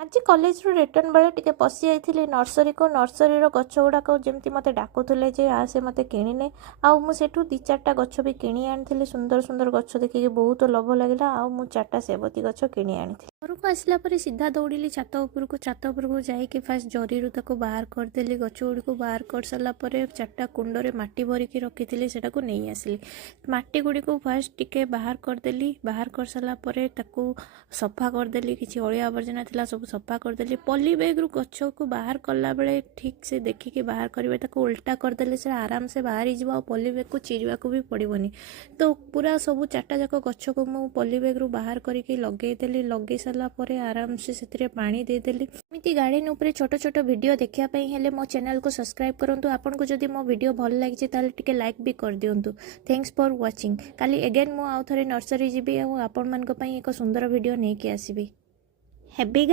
आज कॉलेज रू रिटर्न बेले टिके पशि जाइली नर्सरी को नर्सरी गछ गुड़ाक जमी मत डाकुले जे आ से मत किणे आठू दी चार्टा गछ भी किणी आनी सुंदर सुंदर गछ देखिए बहुत लोभ लगे आउ चार्टा सेवती गछ किणी आनी घर को आसला सीधा दौड़ी छात उपरको जाकि फास्ट जरी बाहर करदेली गछ गुड़ी को बाहर कर सारापर चार्टा कुंडे माटी भरिकी रखी से नहीं आसली माटी गुड़ी को फास्ट टिके बाहर करदेली बाहर कर सारापर सफा करदेली किसी अलिया आवर्जना था सब सफा करदेली पॉली बैग रु गछ को बाहर कला बेले ठीक से देखिए बाहर करेंगे ताको उल्टा करदेले से आराम से बाहर ही पॉली बैग को चिरिया को भी पड़ोनी तो पूरा सब चार्टा जाक गछ को मु पॉली बैग रु बाहर करके लगेदेली लगे सारापर आराम से पानी देदेली एमती गार्डन उपर छोट छोट वीडियो देखापी हेले मो चैनल को सब्सक्राइब करूँ आपन को जदि मो वीडियो भल लगी टिके लाइक भी कर दिंतु थैंक्स फॉर वाचिंग काली एगेन मु आउ थरे नर्सरी जीवी आपण मान एक सुंदर वीडियो नहीं आसबि हैप्पी